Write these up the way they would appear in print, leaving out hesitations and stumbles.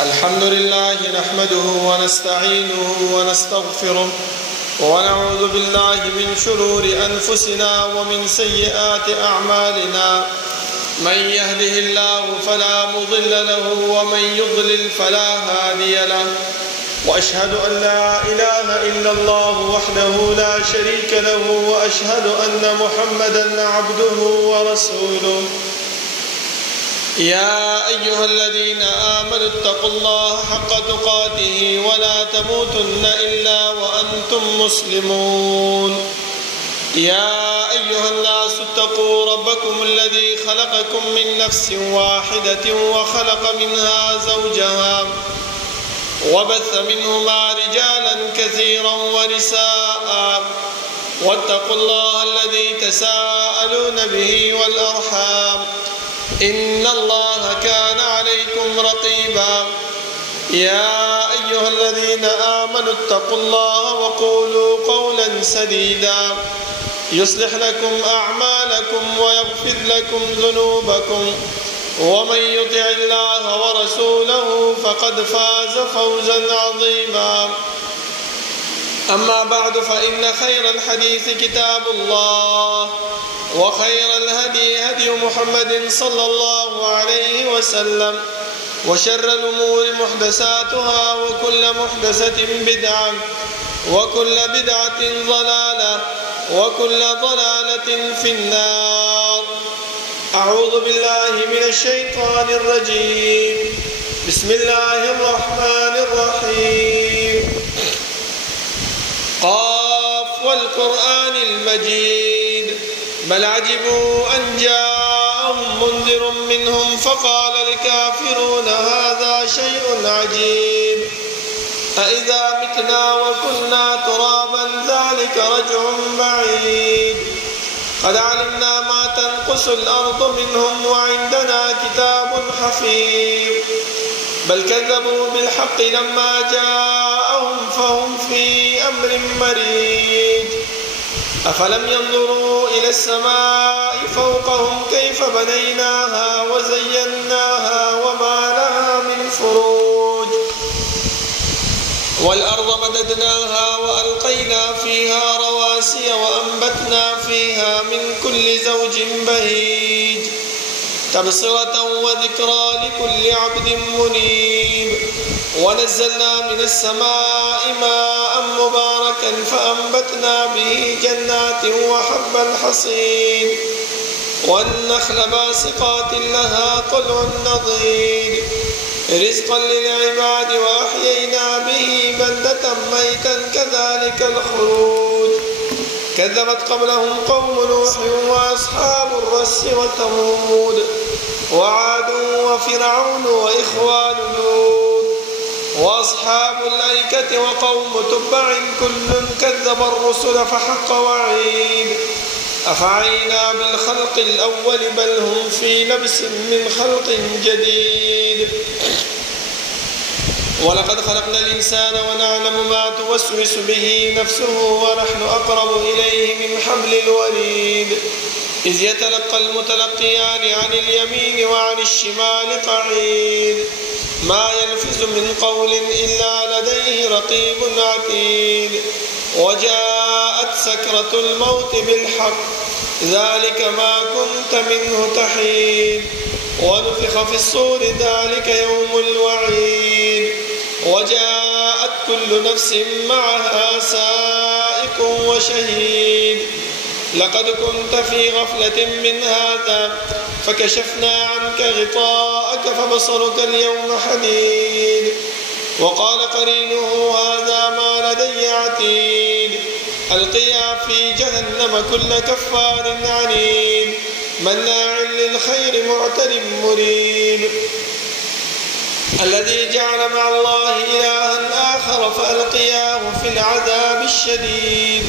الحمد لله نحمده ونستعينه ونستغفره ونعوذ بالله من شرور أنفسنا ومن سيئات أعمالنا. من يهده الله فلا مضل له ومن يضلل فلا هادي له، وأشهد أن لا إله إلا الله وحده لا شريك له، وأشهد أن محمدا عبده ورسوله. يا أيها الذين آمنوا اتقوا الله حق تقاته ولا تموتن إلا وأنتم مسلمون. يا أيها الناس اتقوا ربكم الذي خلقكم من نفس واحدة وخلق منها زوجها وبث منهما رجالا كثيرا ونساء، واتقوا الله الذي تساءلون به والأرحام إن الله كان عليكم رقيبا. يا أيها الذين آمنوا اتقوا الله وقولوا قولا سديدا يصلح لكم أعمالكم ويغفر لكم ذنوبكم، ومن يطع الله ورسوله فقد فاز فوزا عظيما. أما بعد، فإن خير الحديث كتاب الله، وخير الهدي هدي محمد صلى الله عليه وسلم، وشر الأمور محدثاتها، وكل محدثة بدعة، وكل بدعة ضلالة، وكل ضلالة في النار. أعوذ بالله من الشيطان الرجيم. بسم الله الرحمن الرحيم. قاف والقرآن المجيد، بل عجبوا أن جاءهم منذر منهم فقال الكافرون هذا شيء عجيب. أإذا متنا وكنا ترابا ذلك رجع بعيد. قد علمنا ما تنقص الأرض منهم وعندنا كتاب حفيظ. بل كذبوا بالحق لما جاءهم فهم في أمر مريج. أفلم ينظروا إلى السماء فوقهم كيف بنيناها وزيناها وما لها من فروج. والأرض مددناها وألقينا فيها رواسي وأنبتنا فيها من كل زوج بهيج، تبصرة وذكرى لكل عبد منيب. ونزلنا من السماء ماء مباركا فأنبتنا به جنات وحب الحصيد، والنخل باسقات لها طلع نضيد، رزقا للعباد، وأحيينا به بلدة ميتا كذلك الخروج. كذبت قبلهم قوم نوح وأصحاب الرس وثمود وعاد وفرعون وإخوان لوط وأصحاب الأيكة وقوم تبع كل كذب الرسل فحق وعيد. أفعينا بالخلق الأول بل هم في لبس من خلق جديد. ولقد خلقنا الإنسان ونعلم ما توسوس به نفسه ونحن أقرب إليه من حبل الوريد. إذ يتلقى المتلقيان عن اليمين وعن الشمال قعيد. ما يلفظ من قول إلا لديه رقيب عتيد. وجاءت سكرة الموت بالحق ذلك ما كنت منه تحيد. ونفخ في الصور ذلك يوم الوعيد. وجاءت كل نفس معها سائق وشهيد. لقد كنت في غفلة من هذا فكشفنا عنك غطاءك فبصرك اليوم حديد. وقال قرينه هذا ما لدي عتيد. ألقيا في جهنم كل كفار عنيد مناع للخير معتد مريب. الذي جعل مع الله إلها آخر فألقياه في العذاب الشديد.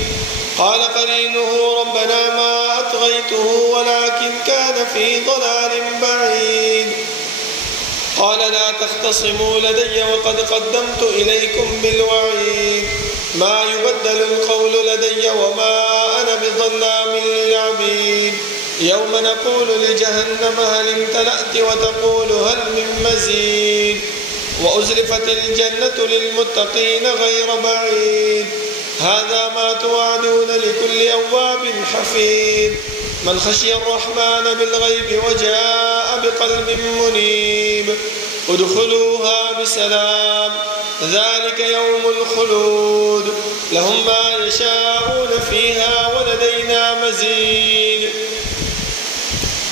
قال قرينه ربنا ما أطغيته ولكن كان في ضلال بعيد. قال لا تختصموا لدي وقد قدمت إليكم بالوعيد. ما يبدل القول لدي وما أنا بظلام للعبيد. يوم نقول لجهنم هل امتلأت وتقول هل من وأزلفت الجنة للمتقين غير بعيد هذا ما توعدون لكل أواب حفيظ من خشي الرحمن بالغيب وجاء بقلب منيب ادخلوها بسلام ذلك يوم الخلود لهم ما يشاءون فيها ولدينا مزيد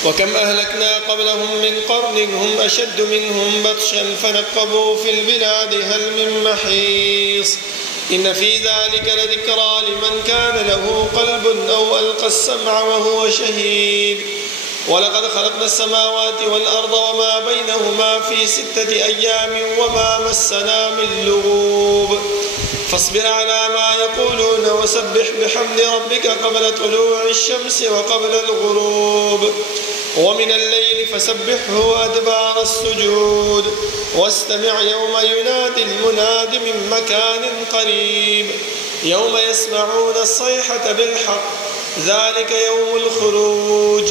وكم أهلكنا قبلهم من قرن هم أشد منهم بطشا فنقبوا في البلاد هل من محيص إن في ذلك لذكرى لمن كان له قلب أو ألقى السمع وهو شهيد ولقد خلقنا السماوات والأرض وما بينهما في 6 أيام وما مسنا من لغوب فاصبر على ما يقولون وسبح بحمد ربك قبل طلوع الشمس وقبل الغروب ومن الليل فسبحه وأدبار السجود واستمع يوم ينادي المناد من مكان قريب يوم يسمعون الصيحة بالحق ذلك يوم الخروج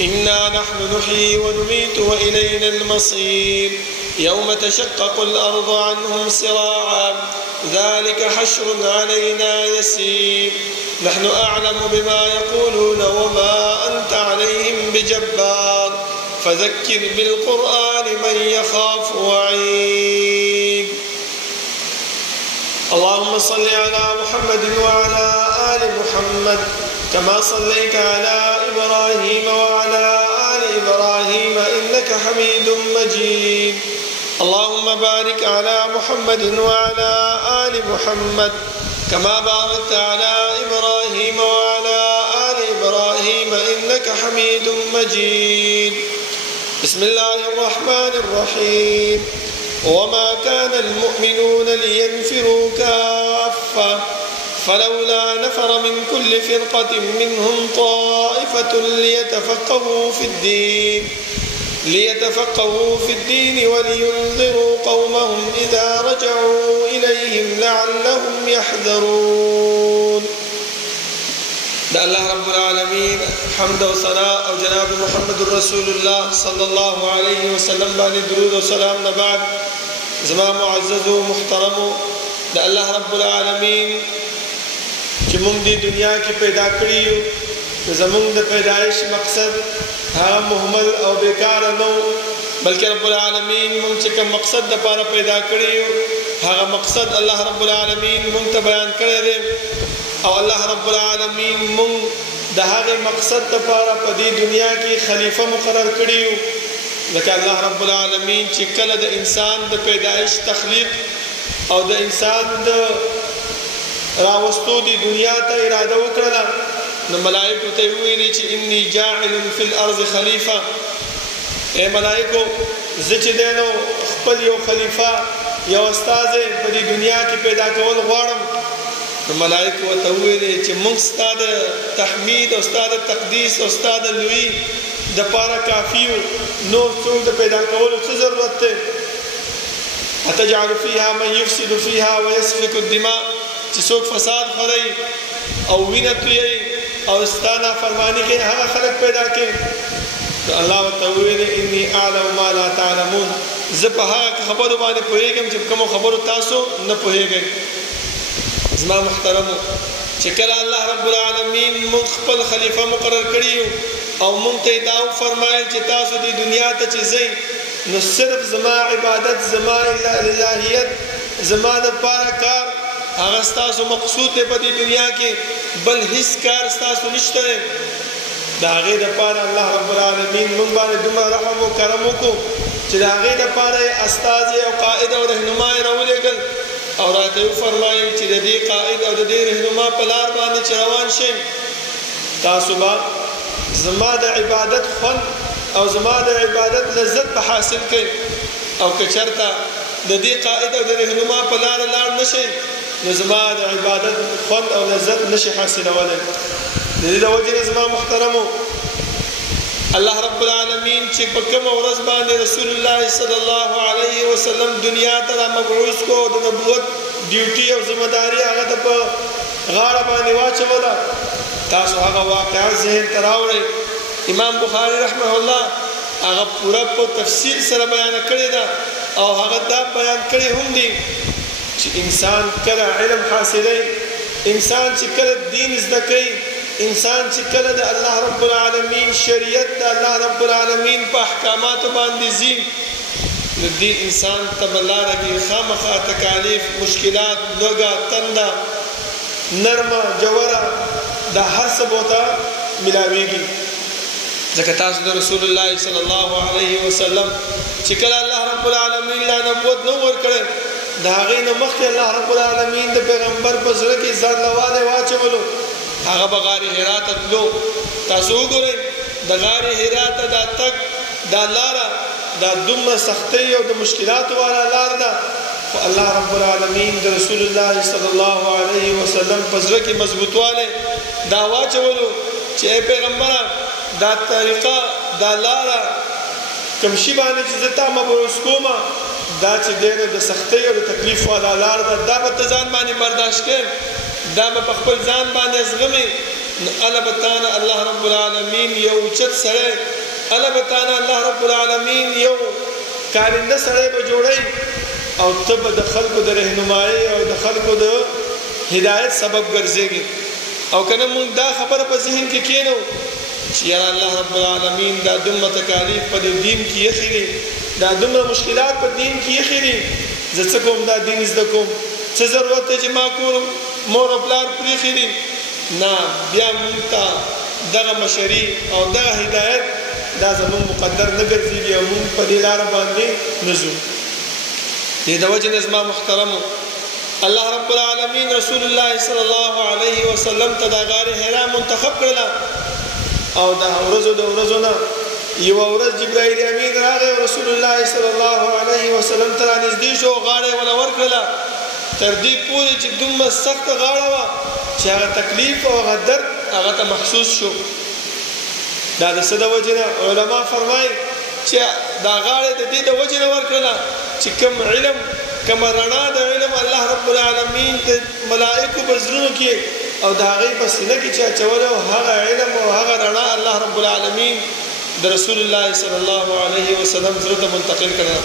إنا نحن نحيي ونميت وإلينا المصير يوم تشقق الأرض عنهم سراعا ذلك حشر علينا يسير نحن أعلم بما يقولون وما أنت عليهم بجبار فذكر بالقرآن من يخاف وعيد اللهم صل على محمد وعلى آل محمد كما صليت على إبراهيم وعلى آل إبراهيم إنك حميد مجيد اللهم بارك على محمد وعلى آل محمد كما باركت على إبراهيم وعلى آل إبراهيم إنك حميد مجيد بسم الله الرحمن الرحيم وما كان المؤمنون لينفروا كافة فلولا نفر من كل فرقة منهم طائفة ليتفقهوا في الدين ولينذروا قومهم إذا رجعوا إليهم لعلهم يحذرون دا الله رب العالمين حمد و ثناء او جناب محمد رسول الله صلى الله عليه وسلم بانی درود و سلام نبعد زما معزز و محترم دا الله رب العالمين چې موږ د دنیا کې پیدا کړیو زموږ د پیدایش مقصد هغه مهمل او بیکار نه بلکې رب العالمین موږ چې کوم مقصد د پاره پیدا کړیو هغه مقصد الله رب العالمین موږ ته بیان کړی دی او الله رب العالمین موږ د هغه مقصد لپاره په دې دنیا کې خلیفہ مقرر کړیو لکه الله رب العالمین چې کله د انسان د پیدایش تخلیق او د انسان د راوستو دی دنیا ته اراده وکړه نو ملائکه ته ویلي چې انی جاعل فی الارض خلیفہ اے ملائکه زه چې دینو خپل یو خلیفہ یو استاد په دې دنیا کې پیدا کول غواړم نو ملائکه ته ویلي چې موږ ستاسو تحمید او ستاسو تقدیس او ستاسو لوی د پاره کافی نو څو د پیدا کولو څه ضرورت ده اتجعل فيها من يفسد فيها ويسفك الدماء چې څوک فساد خوري او وینه توي او ستانه فرمانی کې هغه خلق پیدا کړي الله تعالی انی اعلم ما لا تعلمون زه په هغه خبرو باندې پوهیږم چې کوم خبرو تاسو نه پوهیږئ زما محترم چې کله الله رب العالمین موږ خپل خلیفہ مقرر کړیو او موږ ته دا فرمایل چې تاسو د دنیا ته چې ځئ نو صرف زما عبادت زما الہیت زما د پاره کار هغه ستاسو مقصود دی په دې دنیا کې بل هیڅ کار ستاسو نشته دا هغه د پاره الله رب العالمین موږ باندې دومره رحم او کرم وکړو چې دا هغه د پاره استاد او قائد او رهنمای راولېګل او راته فرمایي چې د دې قائد او د دې رهنما په لار باندې روان شئ تاسو به زما د عبادت خون او زما د عبادت لذت په حاصل کړئ او که چرته د دې قائد او د رهنما په لار نشئ نو زما د عبادت خون او لذت نشي حاصلولای د دې د وجه زما محترمو الله رب العالمین چې په کوم ورځ باندې رسول الله صلی الله علیه وسلم دنیا ته مبعوث کو د نبوت ډیوټي او ذمہ داری هغه د په غاړه باندې واچوله تاسو هغه واقعا ذهن تراوړئ امام بخاری رحمه الله هغه پورا په تفصیل سره بیان کړی دا او هغه دا بیان کړی هم دي چې انسان کله علم حاصلوي، انسان چې کله دین زده کوي، انسان چې کله د الله رب العالمین شریعت د الله رب العالمین په احکاماتو باندې ځي، نو دې انسان ته به لاره کې خامخا تکالیف، مشکلات، لوږه، تنده، نرمه، جوړه دا هر څه به ورته ملاویږي. ځکه تاسو د رسول الله صلی الله علیه وسلم چې کله الله رب العالمین لا نبوت نو ورکړی، د هغې نه مخکې الله رب العالمین د پیغمبر په زړه کې ځانلوالی واچولو. هغه به غار حرا ته تلو. تاسو وګورئ د غار حرا ته دا تګ، دا لاره دا دومره سختۍ او د مشکلاتو والا لار ده، خو الله رب العالمین د رسول الله صلی الله علیه وسلم په زړه کې مضبوطوالی دا واچولو چې ای پیغمبره دا طریقه، دا لاره کوم شي باندې چې زه تا مبعوث کومه دا چې دی نو د سختۍ او د تکلیف والا لار ده، دا به ته ځان باندې برداشت کړې، دا به په خپل ځان باندې زغمې، نو الله به تانه الله رب العالمین یو اوچت سړی، الله به تانه الله رب العالمین یو کارنده سړی به جوړی او ته به د خلکو د رهنمایي او د خلکو د هدایت سبب ګرځېږي. او که نه مونږ دا خبره په ذهن کې کېنو چې یاره الله رب العالمین دا دومره تکالیف په دین کې ایښي دي، دا دومره مشکلات په دین کې ایښي دي، زه څه کوم دا دین زده کوم، څه ضرورت دی چې ما کور مور او پلار پرېښي دي؟ نه، بیا مونږ ته دغه مشري او دغه هدایت دا زمونږ مقدر نه ګرځېږي او مونږ په دې لاره باندې نه ځو. دې د وجې نه زما محترمو الله رب العالمین رسول الله صلی الله علیه وسلم ته دا غار حرا منتخب کړله، او دا ورځو د ورځو نه یوه ورځ جبرائیل امین راغی او رسول الله صلی الله علیه وسلم ته رانږدې شو، غاړه یې وله ورکړله، تر دې پورې چې دومره سخته غاړه وه چې هغه تکلیف او هغه درد هغه ته محسوس شو. دا د څه د وجې نه علما فرمایي چې دا غاړه د دې د وجې نه ورکړله چې کوم علم، کوم رڼا د علم الله رب العالمین د ملائکو په زړونو کې او د هغې په سینه کې چې اچولی او هغه علم او هغه رڼا الله رب العالمین د رسول الله صلی الله علیه وسلم زړه ته منتقل کړله.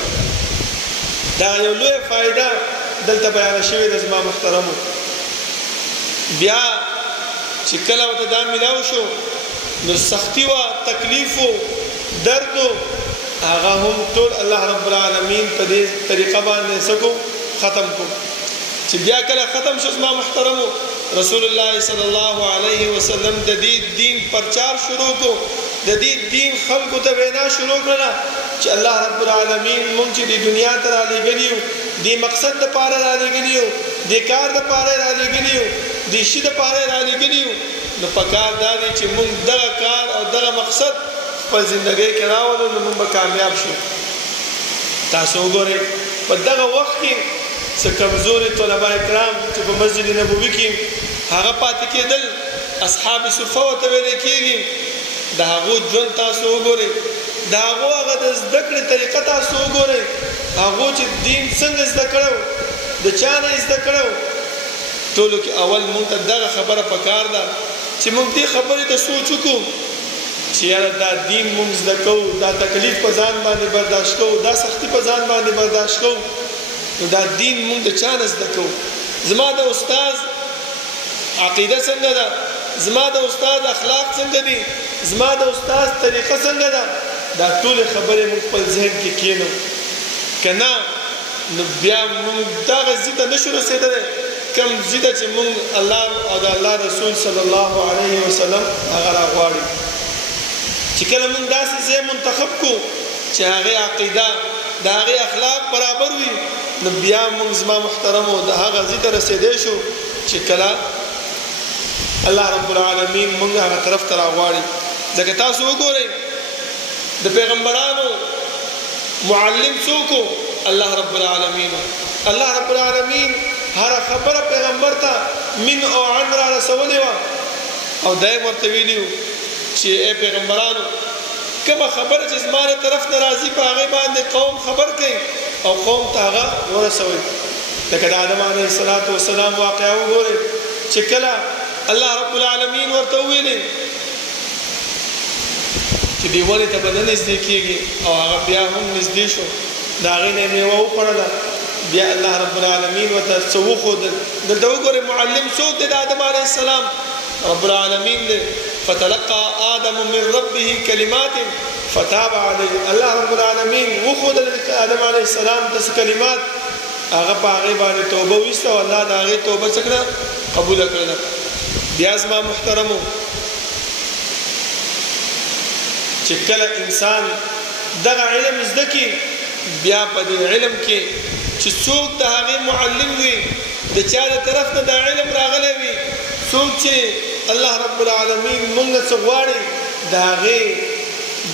دا یو لویه فایده دلته بیانه شوې ده زما محترمو. بیا چې کله ورته دا میلاو شو نو سختي وه، تکلیف و، درد و، هغه هم ټول الله رب العالمین په دې طریقه باندې څه کو ختم کو. چې بیا کله ختم شو زما محترمو رسول الله صلی الله علیه وسلم د دې دین پرچار شروع کو، د دې دین خلکو ته وینا شروع کړله چې الله رب العالمین مونږ چې د دنیا ته رالیږلي یو، دې مقصد دپاره رالیږلي یو، دې کار دپاره رالیږلي یو، دې شي دپاره رالیږلي یو، نو پکار دا دی چې مونږ دغه کار او دغه مقصد خپل زندګۍ کې راولو نو مونږ به کامیاب شو. تاسو وګورئ په دغه وخت کې څه کمزوري طلبه کرام چې په مسجد نبوي کې هغه پاتې کېدل، اصحاب صفه ورته ویلی کېږي، د هغو ژوند تاسو وګورئ، د هغو هغه د زده کړې طریقه تاسو وګورئ، هغو چې دین څنګه زده کړی و، د چا نه یې زده کړی و. ټولو کې اول مونږ ته دغه خبره پکار ده چې مونږ دې خبرې ته سوچ وکړو چې یاره دا دین مونږ زده کوو، دا تکلیف په ځان باندې برداشت کوو، دا سختی په ځان باندې برداشت کوو، نو دا دین مونږ د چا نه زده کوو؟ زما د استاد عقیده څنګه ده؟ زما د استاد اخلاق څنګه دي؟ زما د استاد طریقه څنګه ده؟ دا ټولې خبرې مونږ خپل ذهن کې کښېنو، که نه نو بیا مونږ دغه ځي ته نشو رسېدلی کوم ځي ته چې مونږ الله او د الله رسول صلی الله علیه وسلم هغه راغواړي. چې کله مونږ داسې ځای منتخب کړو چې هغې عقیده د هغې اخلاق برابر وي، نو بیا مونږ زما محترمو د هغه ځي ته رسېدی شو چې کله الله رب العالمین مونږ هغه طرف ته راغواړي. ځکه تاسو وګورئ د پیغمبرانو معلم څوک و؟ الله رب العالمین. الله رب العالمین هر خبره پیغمبر ته من او عن را رسولې وه او دا یې ورته ویلي وو چې ای پیغمبرانو کومه خبره چې زما له طرف نه راځي په هغې باندې قوم خبر کوي او قوم ته هغه ورسوئ. لکه د آدم علیه السلام واقعه وګورئ چې کله الله رب العالمین ورته وویلې چې دې ونې ته به نه نږدې کېږي او هغه بیا هم نږدې شو، د هغې نه یې میوه وخوړله بیا الله رب العالمین ورته څه وښودل دلته وګورئ معلم څوک دی د آدم علیه السلام رب العالمین دی فتلقى آدم من ربه كلمات فتاب عليه الله رب العالمین وښودل آدم علیه السلام ته څه کلمات هغه په هغې باندې توبه ویسته او الله د هغې توبه څه کړه قبوله کړله بیا زما محترمو چې کله انسان دغه علم زده کړي بیا په دې علم کې چې څوک د هغې معلم وي د چا د طرف نه دا علم راغلی وي څوک چې الله رب العالمین موږ نه څه غواړي د هغې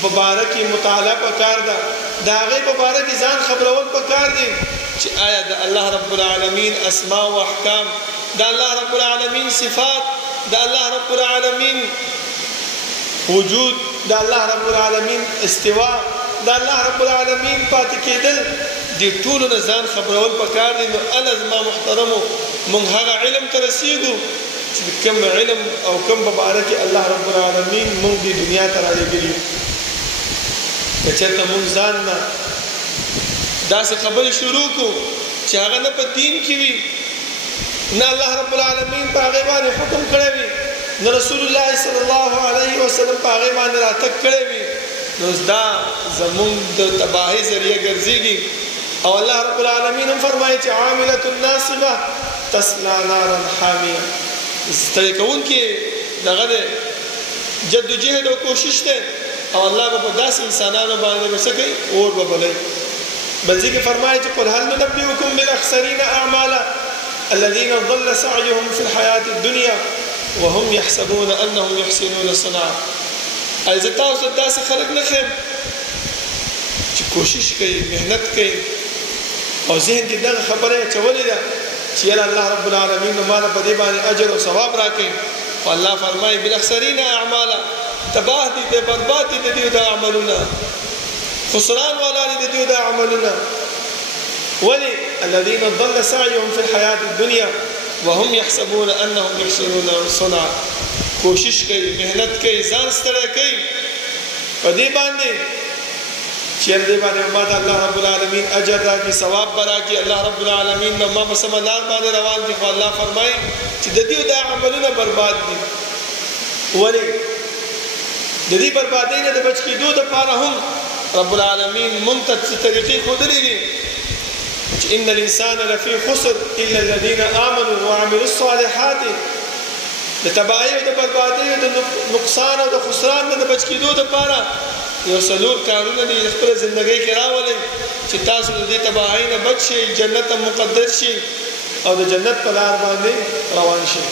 په باره کې مطالعه پکار ده د هغې په باره کې ځان خبرول پکار دي چې آیا د الله رب العالمین اسماء و احکام د الله رب العالمین صفات د الله رب العالمین وجود د الله رب العالمین استوا د الله رب العالمین پاتې کېدل دې ټولو نه ځان خبرول پکار دي نو الله زما محترمو موږ هغه علم ته رسېږو چې کوم علم او کوم په باره کې الله رب العالمین موږ دې دنیا ته رالیږلي که چېرته موږ ځان نه داسې خبرې شروع کړو چې هغه نه په دین کې وي نه الله رب العالمین په هغې باندې حکم کړی وي نه رسول الله صلی الله علیه وسلم په هغې باندې راتګ کړی وي نو دا زمونږ د تباهۍ ذریعه ګرځېږي او الله رب العالمین هم فرمایي چې عاملة ناصبه تصلى نارا حامیه ستړی کوونکې دغه دی جدوجهد او کوشش دی او الله به په داسې انسانانو باندې به څه کوي اور به بلوي بل ځای کې فرمایي چې قل هل ننبئکم بالاخسرین اعمالا الذين ضل سعيهم في الحياة الدنيا وهم يحسبون انهم يحسنون صنعا ایزه تاسو داسې خلک نه ښیم چې کوشش کوي محنت کوي او ذهن کې دغه خبره اچولې ده چې یاره الله رب العالمین نو ماله په دې باندې اجر او ثواب راکړي خو الله فرمایي بالاخسرین اعمالا تباه دي برباد دي د دې د عملونه خسران والا دي د دې د عملونه ولي الذين ضل سعيهم في الحياة الدنيا وهم يحسبون انهم يحسنون صنعا کوشش کوي محنت کوي ځان ستړی کوي په دې باندې چې دې باندې ما ته الله رب العالمین اجر راکړي ثواب به راکړي الله رب العالمین نو ما په سمه لار باندې روان دي خو الله فرمایي چې د دې دا عملونه برباد دي ولې د دې بربادۍ نه د بچ کېدو دپاره هم رب العالمین موږ ته څه طریقې ښودلې دي چې ان الانسان لفي خسر الا الذين امنوا وعملوا الصالحات د تباهۍ او د بربادۍ او د نقصان او د خسران نه د بچ کېدو دپاره یو څلور کارونه دي خپله زندګۍ کې راولئ چې تاسو د دې تباهۍ نه بچ شئ جنت ته مقدر شئ او د جنت په لار باندې روان شئ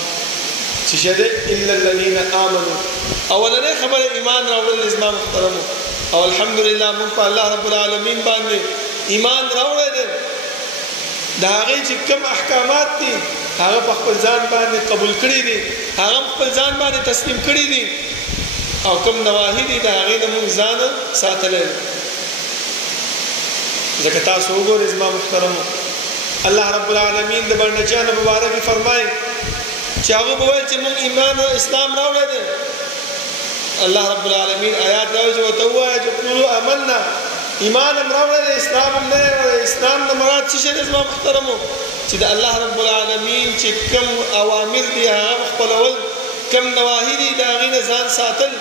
چې شه دی الا الذین آمنوا اولنۍ خبره ایمان راوړل زما محترمو او الحمدلله موږ په الله رب العالمین باندې ایمان راوړی دی د هغې چې کوم احکامات دي هغه په خپل ځان باندې قبول کړي دي هغه خپل ځان باندې تسلیم کړي دي او کوم نواهی دي د هغې نه موږ ځان ساتلی ځکه تاسو وګورئ زما محترمو الله رب العالمین د برنجیانو مبارکې فرمایي چې هغه به ویل چې موږ ایمان اسلام راوړی دی الله رب العالمین آیات راوړي چې ورته ووایه چې قولو آمنا ایمان هم راوړی دی اسلام هم نه راوړی اسلام نه مراد څه شی دی زما محترمو چې د الله رب العالمین چې کوم اوامر دي هغه خپلول کوم نواهی دي د هغې نه ځان ساتل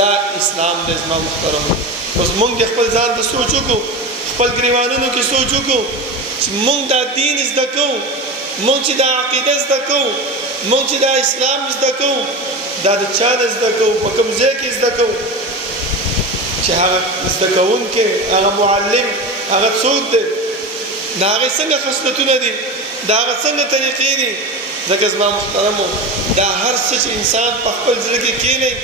دا اسلام دی زما محترمو اوس موږ د خپل ځان ته سوچ وکړو خپل ګریوانونو کې سوچ وکړو چې موږ دا دین زده کوو موږ چې دا عقیده زده کوو موږ چې دا اسلام زده کوو دا د چا نه زده کوو په کوم ځای کې زده کوو چې هغه زده کوونکی هغه معلم هغه څوک دی د هغې څنګه خصلتونه دي د هغه څنګه طریقې دي ځکه زما محترمو دا هر څه چې انسان په خپل زړه کې کښېنوي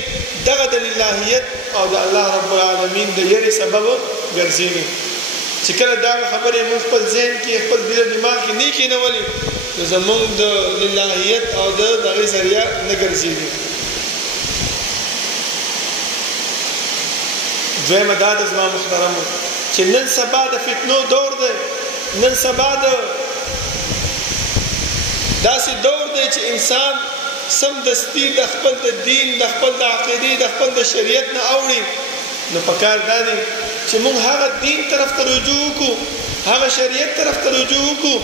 دغه د للهیت او د الله رب العالمین د یرې سبب ګرځېږي چې کله دغه خبرې موږ خپل ذهن کې خپل دل دماغ کې نه کښېنولې نو زموږ د للهیت او د دغې ذریعه نه ګرځېږي دویمه دا ده زما محترمو چې نن سبا د فتنو دور دی نن سبا د داسې دور دی چې انسان سمدستي د خپل د دین د خپل د عقیدې د خپل د شریعت نه اوړي نو پکار دا دی چې موږ هغه دین طرف ته رجوع وکړو هغه شریعت طرف ته رجوع وکړو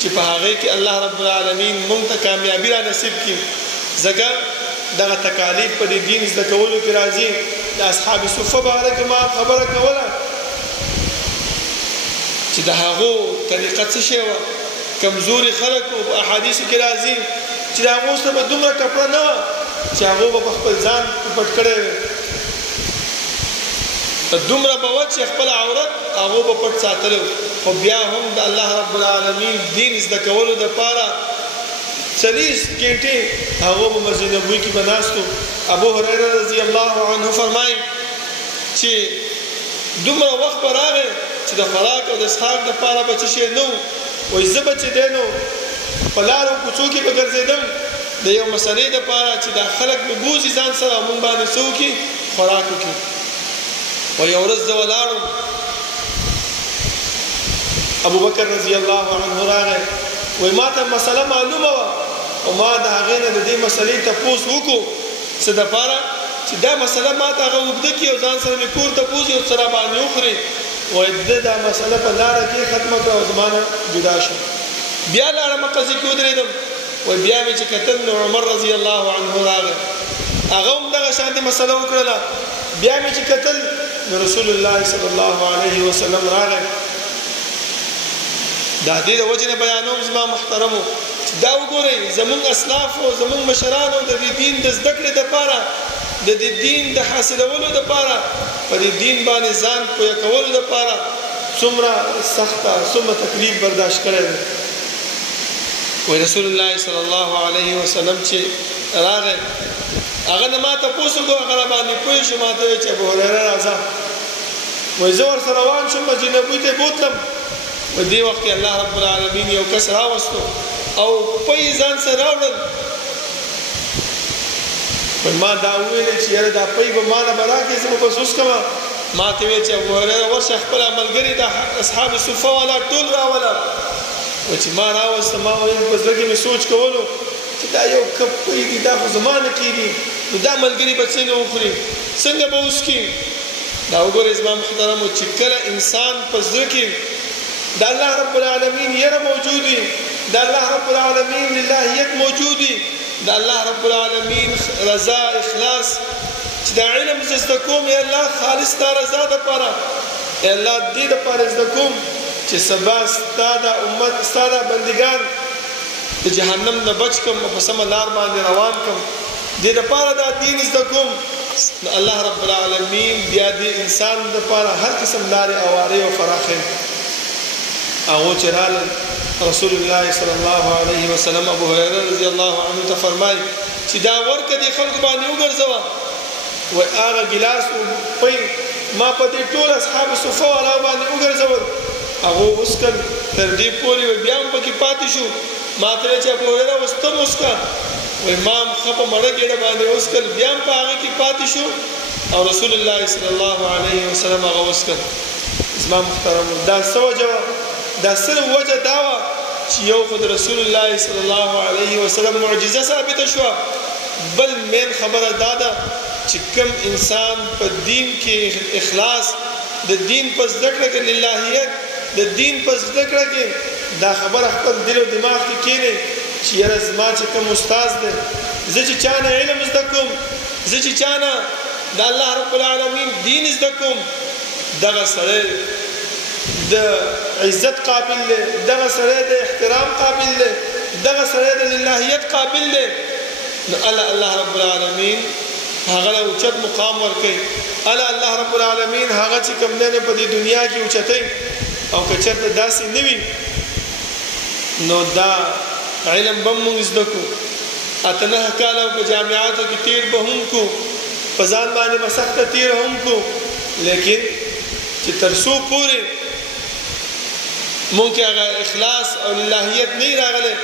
چې په هغه کې الله رب العالمین موږ ته کامیابی را نصیب کړي ځکه دغه تکالیف په دې دین زده کولو کې راځي د اصحاب صفه باره کې ما خبره کوله چې د هغو طریقه څه شی وه کمزوري خلک په احادیثو کې راځي چې د هغو سره به دومره کپړه نه وه چې هغو به په خپل ځان پټ کړی وي دومره به وه چې خپل عورت هغو به پټ ساتلی خو بیا هم د الله رب العالمین دین زده کولو دپاره 40 ګنټې هغو په مسجد نبوي کې به ناستو ابو هريره رضی الله عنه فرمایي چې دومره وخت به راغی چې د خوراک او د څښاک دپاره به څه شی نه و وایي زه به چې دی نو په لارو کوڅو کې به ګرځېدم د یو مسلې دپاره چې دا خلک به بوځي ځان سره او مونږ باندې څه وکړي خوراک وکړي و یو ورځ زه ولاړم ابو بکر رضی الله عنه راغی وایي ما ته مسله معلومه وه او ما د هغې نه د دې مسلې تپوس وکړو څه دپاره چې دا مسله ما ته هغه اوږده کړي او ځان سره مې کور ته بوځي او څه راباندې وخوري وایي ده دا مسله په لاره کې ختمه کړه او زما نه جدا شو بیا لاړم قضې کې ودرېدم وایي بیا مې چې کتل نو عمر رضی الله عنه راغی هغه هم دغه شانتې مسله وکړله بیا مې چې کتل نو رسول الله صلی الله علیه وسلم راغی دا دې د وجې نه بیانوم زما محترمو دا وګورئ زمونږ اسلافو زمونږ مشرانو د دې دین د زده کړې دپاره د دې دین د حاصلولو دپاره په دې دین باندې ځان پوه کولو دپاره څومره سخته څومره تکلیف برداشت کړی دی وایي رسول الله صلی الله علیه وسلم چې راغی هغه نه ما تپوس وکړو هغه راباندې پوه شو ما ته وایي چې ابو هریره راځه وایي زه ورسره روان شوم مسجد نبوي ته بوتلم په دې وخت کې الله رب العالمین یو کس راوستو او پی ځان سره راوړل ما دا وویلې چې یاره دا پی به ما نه به راکړې زه به بس اوس کومه ما ته ویل چې ابو هریره ورشه خپل ملګري د اصحاب صفه والا ټول راوله چې ما راوسته ما ویل په زړه کې مې سوچ کولو چې دا یو کپ پی دي دا خو زما نه کېږي نو دا ملګري به څنګه وخوري څنګه به اوس کړي دا وګورئ زما محترمو چې کله انسان په زړه کې د الله رب العالمین یره موجود وي د الله رب العالمین للهیت موجود وي د الله رب العالمین رضا اخلاص چې د علم زده کوم یا الله خالص تا رضا دپاره یا الله دې دپاره زده کوم چې سبا ستا د امت ستا د بندګان د جهنم نه بچ کم او په سمه لار باندې روان کم دې دپاره دا دین زده کوم نو الله رب العالمین بیا دې انسان دپاره هر قسم لارې اوارې او فراخې هغو چې رالل رسول الله صلی الله علیه وسلم ابو هریره رضی الله عنه ته فرمایي چې دا ورکه دې خلکو باندې وګرځوه وایي هغه ګیلاس پی ما په دې ټول اصحاب صفه والا باندې وګرځول هغو وسکل تر دې پورې بیا هم پکې پاتې شو ما ته ویل چې ابو هریره اوس ته هم وسکه وایي ما هم ښه په مړه ګېډه باندې وسکل بیا هم په هغه کې پاتې شو او رسول الله صلی الله علیه وسلم هغه وسکل زما محترمو دا څه وجه وه دا سره وجه دا وه چې یو خو د رسول الله صلی الله علیه وسلم معجزه ثابته شوه بل مین خبره دا ده چې کوم انسان په دین کې اخلاص د دین په زده کړه کې للهیت د دین په زده کړه کې دا خبره خپل دل او دماغ کې کېنی چې یاره زما چې کوم استاد دی زه چې چا نه علم زده کوم زه چې چا نه د الله رب العالمین دین زده کوم دغه سړی د عزت قابل دی دغه سړی د احترام قابل دی دغه سړی د للهیت قابل دی نو الله رب العالمین هغه له اوچت مقام ورکوي الله رب العالمین هغه چې کوم دی په دې دنیا کې اوچتوي او که چېرته داسې نه وي نو دا علم به مونږ زده کړو 8 کاله په جامعاتو کې تیر به هم کو په ځان باندې به سخته تیر هم کو لیکن چې تر څو پورې مونږ کې هغه اخلاص او للهیت نه راغلی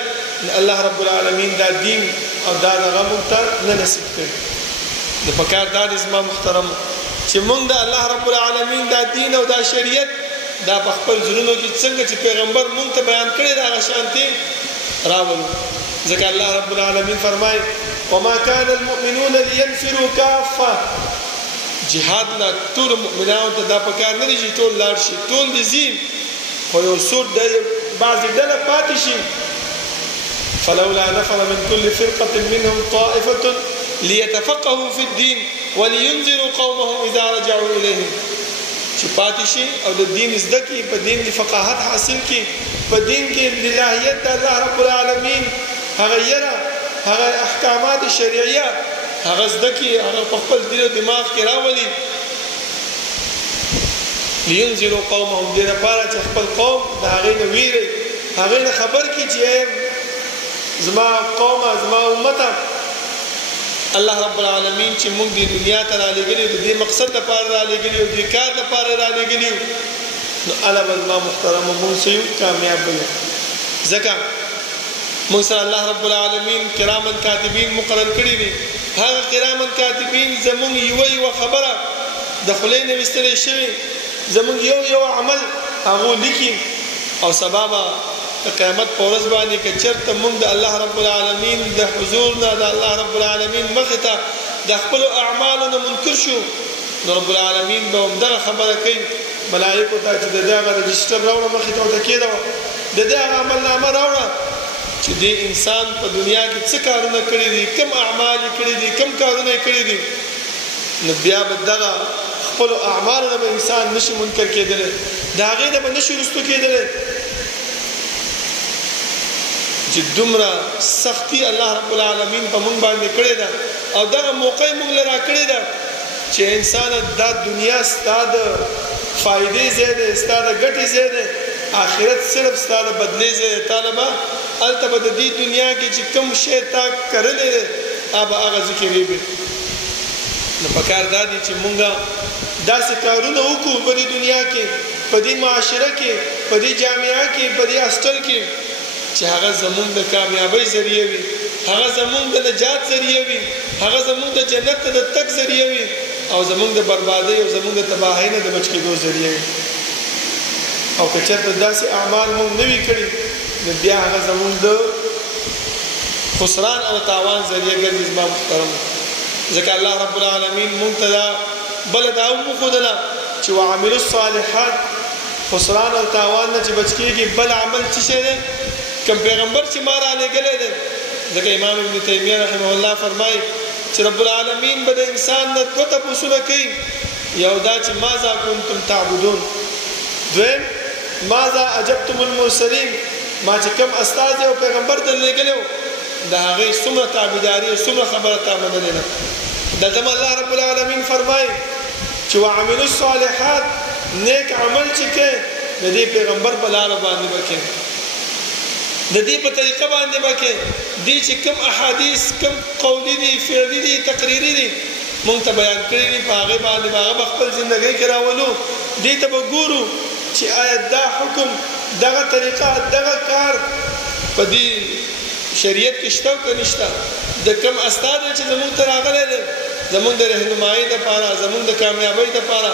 الله رب العالمین دا دین او دا دغه مونږ ته نه نصیب کړي د پکار دا د زما محترم چې مونږ د الله رب العالمین دا دین او دا شریعت دا په خپل زړونو کې څنګه چې پیغمبر مونږ ته بیان کړی دا هغه شانتې راولو ځکه الله رب العالمین فرمایي وما كان المؤمنون لينفروا كافة جهاد نه ټول مؤمنانو ته دا پکار نه دي چې ټول لاړ شي ټول دي زین خو یو څوک د بعضې ډله پاتې شي فلولا نفر من كل فرقة منهم طائفة ليتفقهوا في الدين ولينذروا قومهم إذا رجعوا إليهم چې پاتې شي او د دین زده کړي په دین کې فقاهت حاصل کړي په دین کې للهیت د الله رب العالمین هغه یره هغه احکامات شرعیه هغه زده کړي هغه په خپل دل او دماغ کې راولي لينذروا قومهم دې لپاره چې خپل قوم د هغې نه ویري هغې نه خبر کړي چې زما قومه زما امته الله رب العالمین چې موږ د دنیا ته رالېږلي د دې مقصد لپاره رالېږلي او د کار لپاره رالېږلي نو الله به زما محترمو موږ څه یو کامیاب به یو ځکه موږ سره الله رب العالمین کرامن کاتبین مقرر کړي دي هغه کرامن کاتبین زموږ یوه خبره د خولې نه ویستلی شوې زموږ یو عمل هغه لیکي او سبا به د قیامت په ورځ باندې که چېرته موږ د الله رب العالمین د حضور نه د الله رب العالمین مخې ته د خپلو اعمالو نه منکر شو نو رب العالمین به همدغه خبره کوي ملایکو ته چې د دې هغه رجسټر راوړه مخې ته ورته کېږده د دې هغه عملنامه راوړه چې دې انسان په دنیا کې څه کارونه کړي دي کوم اعمال یې کړي دي کوم کارونه یې کړي دي نو بیا به دغه خپلو اعمالو نه به انسان نشي منکر کېدلی د هغې نه به نشي رستو کېدلی چې دومره سختی الله رب العالمین په موږ باندې کړې ده او دغه موقع موږ له راکړې ده چې انسان دا دنیا ستا د فایدې ځای دی ستا د ګټې ځای دی آخرت صرف ستا د بدلې ځای دی تا به هلته به د دې دنیا کې چې کوم شی تا کرلی دی به هغه ذکر وي نو پکار دا دی چې موږ داسې کارونه وکړو په دې دنیا کې په دې معاشره کې په دې جامعه کې په دې هاسټل کې چې هغه زمونږ د کامیابۍ ذریعه وي هغه زمونږ د نجات ذریعه وي هغه زمونږ د جنت د تک ذریعه وي او زمونږ د بربادۍ او زمونږ د تباهۍ نه د بچ کېدو ذریعه وي او که چېرته داسې اعمال موږ نه وي کړي نو بیا هغه زمونږ د خسران او تاوان ذریعه ګرځي زما محترمو ځکه الله رب العالمین موږ ته دا بله دا هم وښودله چې وعملو الصالحات خسران او تاوان نه چې بچ کېږي بل عمل څه شی دی کوم پیغمبر چې ما رالېږلی دی ځکه امام ابن تیمیه رحمه الله فرمایي چې رب العالمین به د انسان نه دوه تپوسونه کوي یو دا چې ماذا کنتم تعبدون دویم ماذا عجبتم المرسلین ما چې کوم استاد او پیغمبر درلېږلی و د هغې څومره تابعداري او څومره خبره تا منلې ده دلته الله رب العالمین فرمایي چې وعملو الصالحات نیک عمل چې کوي د دې پیغمبر په لاره باندې به کوي د دې په طریقه باندې به کوي دې چې کوم احادیث کوم قولي دي فعلي دي تقریري دي مونږ ته بیان کړي دي په هغې باندې به هغه خپل زندګۍ کې راولو دې ته به ګورو چې آیا دا حکم دغه طریقه دغه کار په دې شریعت کې شته او که نشته د کوم استاد چې زمونږ ته راغلی دی زمونږ د رهنمایۍ دپاره زمونږ د کامیابۍ دپاره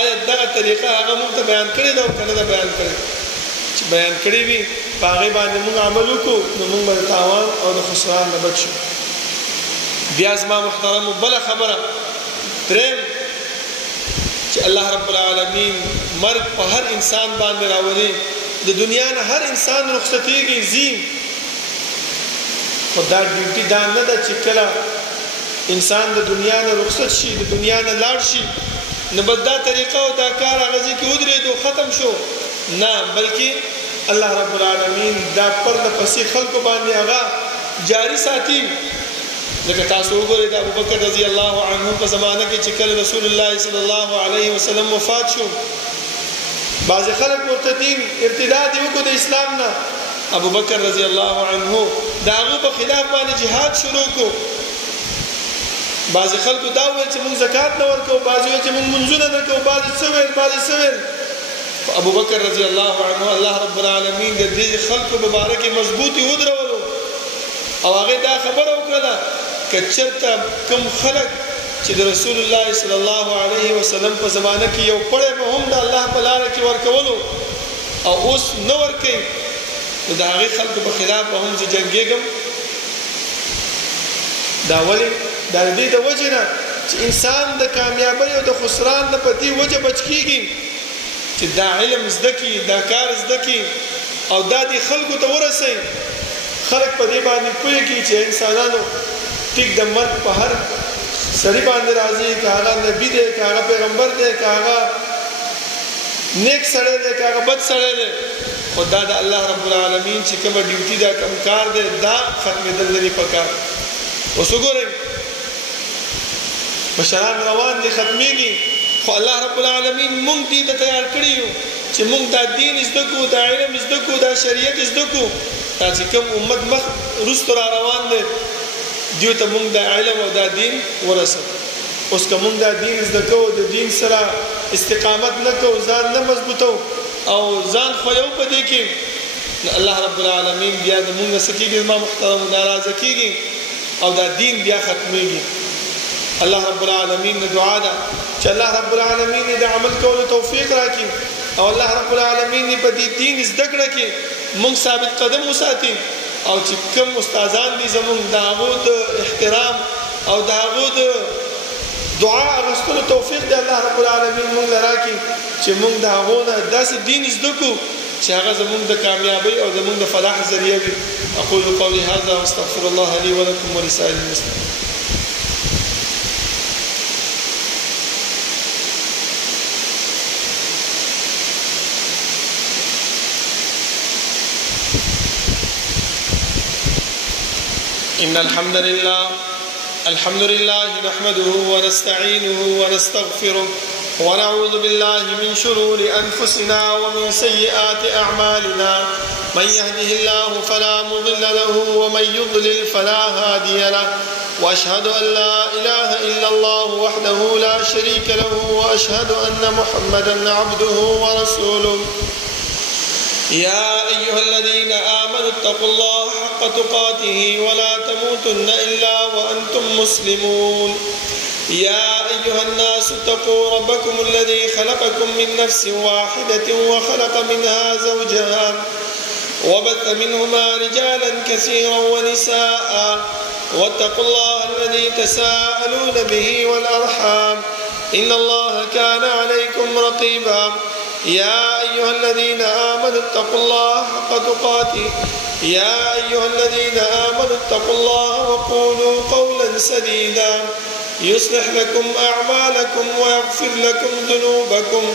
آیا دغه طریقه هغه موږ ته بیان کړې ده او که نه ده بیان کړې چې بیان کړې وي په هغې باندې موږ عمل وکړو نو موږ به د تاوان او د خسران نه بچ شو بیا زما محترمو بله خبره دریم چې الله رب العالمین مرګ په هر انسان باندې راولي د دنیا نه هر انسان رخصتېږي ځي خو دا ډیوټي دا نه ده چې کله انسان د دنیا نه رخصت شي د دنیا نه لاړ شي نو بس دا طریقه او دا کار هغه ځای کې ودرېدو ختم شو نه بلکې الله رب العالمین دا پرله پسې خلکو باندې هغه جاری ساتي ځکه تاسو وګورئ د ابوبکر رضی الله عنه په زمانه کې چې کله رسول الله صلی الله علیه وسلم وفات شو بعضې خلک مرتدین ارتداد یې وکړو د اسلام نه ابوبکر رضی الله عنه د هغو په خلاف باندې جهاد شروع کړو بعضې خلکو دا وویل چې موږ زکات نه ورکوو بعضې ویل چې موږ منځونه نه کوو بعضې څه ویل بعضې څه ویل ابوبکر رضی الله عنه الله رب العالمین د دې خلکو په باره کې مضبوطي ودرولو او هغې دا خبره وکړله که چېرته کوم خلک چې د رسول الله صلی الله علیه وسلم په زمانه کې یو پړی به هم د الله په لاره کې ورکولو او اوس نه ورکوي نو د هغې خلکو په خلاف به هم زه جنګېږم دا ولې دا د دې د وجې نه چې انسان د کامیابی او د خسران نه په دې وجه بچ کیږي چې دا علم زده کی، دا کار زده کی او دا د خلکو ته ورسي. خلک په دې باندې پوهیږي چې انسانانو ټیک د مرګ په هر سړي باندې راځي، که هغه نبی دی، که هغه پیغمبر دی، که هغه نیک سړی دی، که هغه بد سړی دی، خو دا د الله رب العالمین چې کومه ډیوټي دا کوم کار دی دا ختمېدل نه دي پکار. اوس وګورئ بشران روان دي ختمېږي، خو الله رب العالمین مونږ دې ته تیار کړي یو چې مونږ دا دین زده کړو، دا علم زده کړو، دا شریعت زده کړو. دا چې کوم امت مخ وروسته را روان دی دیو ته مونږ دا علم او دا دین ورسوو. اوس که مونږ دا دین زده کوو، د دین سره استقامت نه کوو، ځان نه مضبوطو او ځان خویو په دې کې، الله رب العالمین بیا د مونږ څخه کېږي زما محترم ناراضه کېږي او دا دین بیا ختمېږي. الله رب العالمین دعا ده چې الله رب العالمین د عمل کولو توفیق راکړي او الله رب العالمین په دې دین زده کړه کې مونږ ثابت قدم وساتي او چې کوم استادان دي زمونږ د هغو د احترام او د هغو د دعا اغوستلو توفیق دی الله رب العالمین مونږ له راکړي چې مونږ د هغو نه داسې دین زده کړو چې هغه زمونږ د کامیابۍ او زمونږ د فلاح ذریعه وي. اقول قولي هذا واستغفر الله لي ولكم ولسائر المسلمين. إن الحمد لله نحمده ونستعينه ونستغفره ونعوذ بالله من شرور أنفسنا ومن سيئات أعمالنا. من يهده الله فلا مضل له ومن يضلل فلا هادي له. وأشهد أن لا إله إلا الله وحده لا شريك له وأشهد أن محمدا عبده ورسوله. يا أيها الذين آمنوا اتقوا الله حق تقاته ولا تموتن إلا وأنتم مسلمون. يا أيها الناس اتقوا ربكم الذي خلقكم من نفس واحدة وخلق منها زوجها وبث منهما رجالا كثيرا ونساء واتقوا الله الذي تساءلون به والأرحام إن الله كان عليكم رقيبا. يا أيها الذين آمنوا اتقوا الله حق تقاته وقولوا قولا سديدا يصلح لكم أعمالكم ويغفر لكم ذنوبكم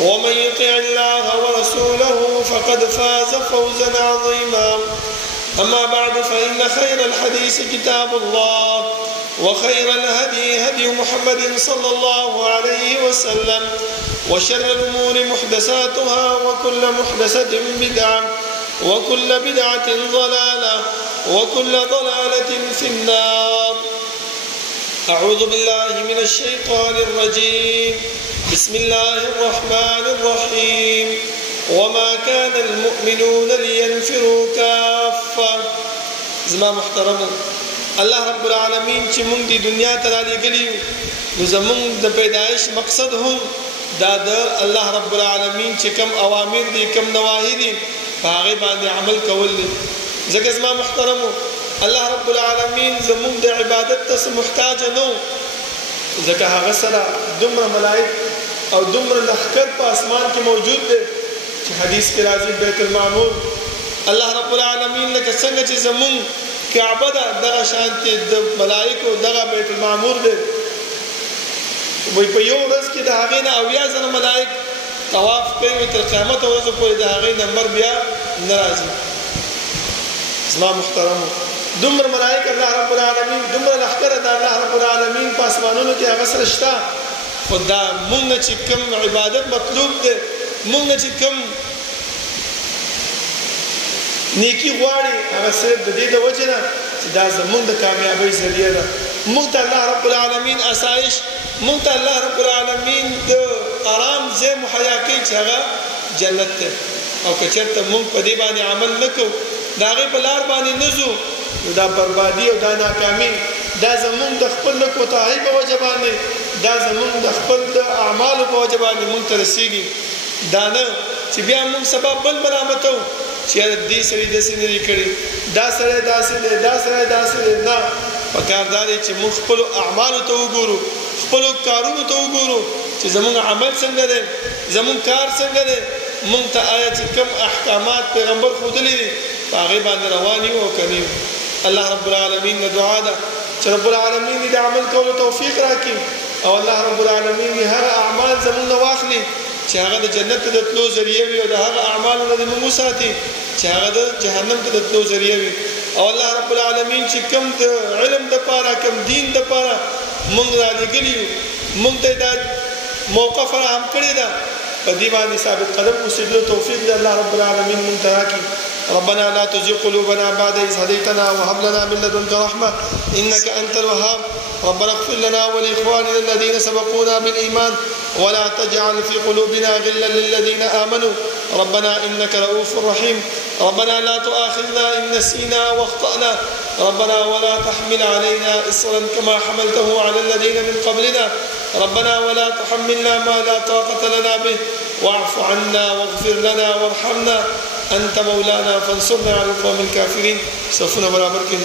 ومن يطع الله ورسوله فقد فاز فوزا عظيما. أما بعد فإن خير الحديث كتاب الله وخير الهدي هدي محمد صلى الله عليه وسلم وشر الأمور محدثاتها وكل محدثة بدعة وكل بدعة ضلالة وكل ضلالة في النار. أعوذ بالله من الشيطان الرجيم. بسم الله الرحمن الرحيم. وما كان المؤمنون لينفروا كافة. زما محترم الله رب العالمین چې موږ د دنیا ته را لېږلي یو نو زموږ د پیدایش مقصد هم دا د الله رب العالمین چې کوم اوامر دي کوم نواهی دي په هغې باندې عمل کول دي. ځکه زما محترمو الله رب العالمین زموږ د عبادت ته محتاج نه و، ځکه هغه سره دومره ملائک او دومره لښکر په اسمان کې موجود دی چې حدیث کې راځي بیت المعمور الله رب العالمین لکه څنګه چې زموږ کعبه ده دغه شانتې د ملائکو دغه بیت المعمور دی. وایي په یو ورځ کې د هغې نه 80 زره ملائک طواف کوي تر قیامت ورځې پورې د هغې نمبر بیا نه راځي. زما محترمو دومره ملائک الله رب العالمین دومره لښکره د الله رب العالمین په اسمانونو کې هغه سره شته، خو دا مونږ نه چې کوم عبادت مطلوب دی، مونږ نه چې کوم نیکی غواړي، هغه صرف د دې د وجې نه چې دا زمونږ د کامیابۍ ذریعه ده. مونږ ته الله رب العالمین اسایش، مونږ ته الله رب العالمین د آرام ځای مهیا کوي چې هغه جنت دی. او که چېرته مونږ په دې باندې عمل نه کوو، د هغې په لار باندې نه ځو، نو دا بربادي او دا ناکامي دا زمونږ د خپل د کوتاهۍ په وجه باندې، دا زمونږ د خپل د اعمالو په وجه باندې مونږ ته رسېږي. دا نه چې بیا مونږ سبا بل ملامتو چې دې سړي داسې نه دي کړي، دا سړی داسې دی، دا سړی داسې دی. نه، پکار دا دی چې مونږ خپلو اعمالو ته وګورو، خپل کارونو ته وګورو چې زموږ عمل څنګه دی زموږ کار څنګه دی موږ ته آیا چې کوم احکامات پیغمبر ښودلي دي په هغې باندې روان یو او که نه یو الله رب العالمین نه دعا ده چې رب العالمین دې د عمل کولو توفیق راکړي او الله رب العالمین دې هغه اعمال زموږ نه واخلي چې هغه د جنت ته د تلو ذریعه وي او د هغه اعمالو نه دې موږ وساتي چې هغه د جهنم ته د تلو ذریعه وي او الله رب العالمین چې کوم د علم دپاره کوم دین دپاره موږ رالېږلي یو موږ ته دا موقع فراهم کړې ده په دې باندې ثابت قدم اوسېدلو توفیق د الله رب العالمین موږ ته راکړي ربنا لا تزغ قلوبنا بعد إذ هديتنا وهب لنا من لدنك رحمة إنك أنت الوهاب ربنا اغفر لنا ولإخواننا الذين سبقونا بالإيمان ولا تجعل في قلوبنا غلا للذين آمنوا ربنا إنك رؤوف رحيم ربنا لا تؤاخذنا إن نسينا واخطأنا ربنا ولا تحمل علينا إصرا كما حملته على الذين من قبلنا ربنا ولا تحملنا ما لا طاقة لنا به واعف عنا واغفر لنا وارحمنا أنت مولانا فانصرنا على القوم الكافرين صفنا برابر کے